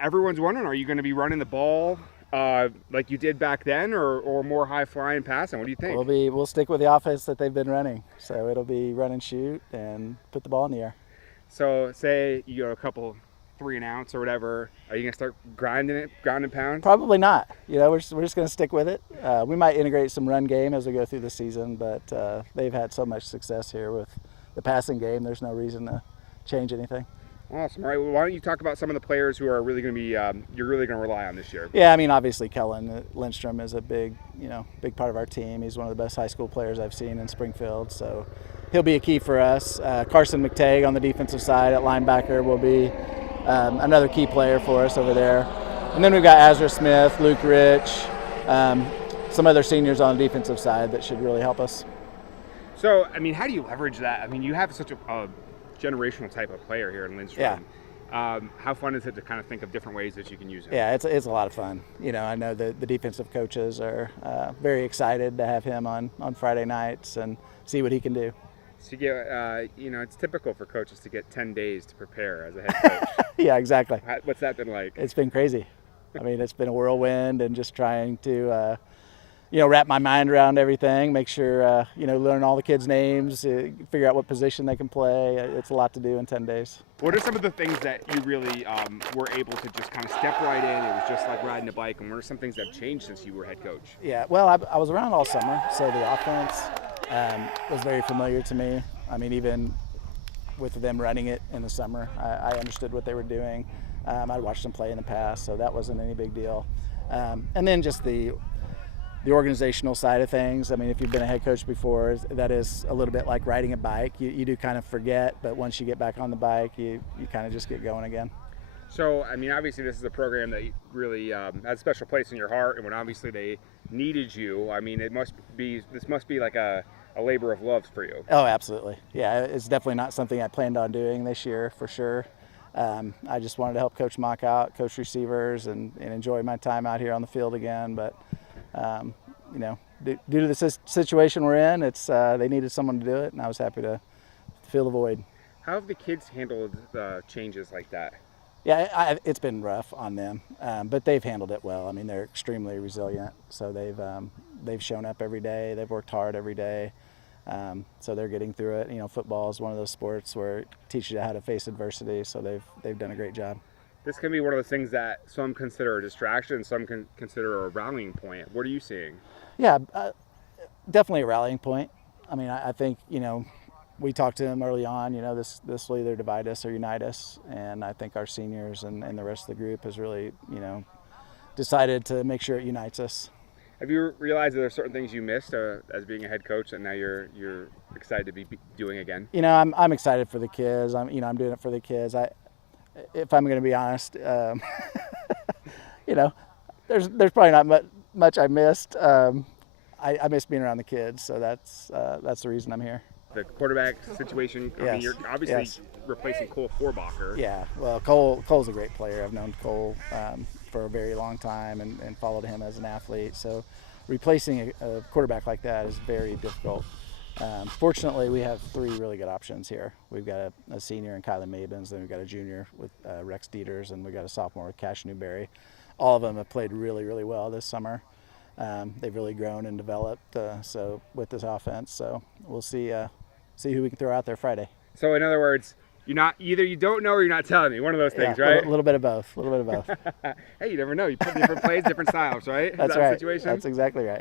everyone's wondering, are you going to be running the ball like you did back then, or more high flying passing? What do you think? We'll stick with the offense that they've been running. So it'll be run and shoot and put the ball in the air. So say you go a couple 3 and outs or whatever, are you going to start grinding it, ground and pound? Probably not. We're just going to stick with it. We might integrate some run game as we go through the season, but they've had so much success here with the passing game. There's no reason to change anything. Awesome. All right. Well, why don't you talk about some of the players who are really going to be you're really going to rely on this year? Yeah, I mean, obviously Kellen Lindstrom is a big part of our team. He's one of the best high school players I've seen in Springfield, so he'll be a key for us. Carson McTagg on the defensive side at linebacker will be another key player for us over there. And then we've got Azra Smith, Luke Rich, some other seniors on the defensive side that should really help us. So, I mean, how do you leverage that? I mean, you have such a generational type of player here in Lindstrom. Yeah. How fun is it to kind of think of different ways that you can use him? Yeah, it's a lot of fun. I know the defensive coaches are very excited to have him on Friday nights and see what he can do. So you get, it's typical for coaches to get 10 days to prepare as a head coach. Yeah, exactly. What's that been like? It's been crazy. I mean, it's been a whirlwind, and just trying to, wrap my mind around everything, make sure, learn all the kids' names, figure out what position they can play. It's a lot to do in 10 days. What are some of the things that you really were able to just kind of step right in? It was just like riding a bike. And what are some things that have changed since you were head coach? Yeah, well, I was around all summer, so the offense was very familiar to me. I mean, even with them running it in the summer, I understood what they were doing. I'd watched them play in the past, so that wasn't any big deal. And then just the organizational side of things. I mean, if you've been a head coach before, that is a little bit like riding a bike. You do kind of forget, but once you get back on the bike, you kind of just get going again. So, I mean, obviously this is a program that really has a special place in your heart, and when obviously they needed you, I mean, this must be like a labor of love for you. Oh, absolutely. Yeah, it's definitely not something I planned on doing this year, for sure. I just wanted to help Coach Mock out, coach receivers, and enjoy my time out here on the field again, but due to the situation we're in, they needed someone to do it, and I was happy to fill the void. How have the kids handled the changes like that? Yeah, it's been rough on them, but they've handled it well. I mean, they're extremely resilient, so they've shown up every day. They've worked hard every day, so they're getting through it. Football is one of those sports where it teaches you how to face adversity, so they've done a great job. This can be one of those things that some consider a distraction, some can consider a rallying point. What are you seeing? Yeah, definitely a rallying point. I mean, I think, we talked to them early on, this will either divide us or unite us. And I think our seniors and the rest of the group has really, decided to make sure it unites us. Have you realized that there are certain things you missed as being a head coach that now you're excited to be doing again? I'm excited for the kids. I'm doing it for the kids. If I'm going to be honest, there's probably not much I missed. I miss being around the kids, so that's the reason I'm here. The quarterback situation, I mean, you're obviously replacing Cole Forbacher. Yeah, well, Cole's a great player. I've known Cole for a very long time and followed him as an athlete. So replacing a quarterback like that is very difficult. Fortunately, we have 3 really good options here. We've got a senior in Kylan Mabins, then we've got a junior with Rex Dieters, and we've got a sophomore with Cash Newberry. All of them have played really, really well this summer. They've really grown and developed so with this offense. So we'll see who we can throw out there Friday. So in other words, either you don't know or you're not telling me. One of those things, right? A little bit of both. Hey, you never know. You put different plays, different styles, right? That's Is that right. the situation? That's exactly right.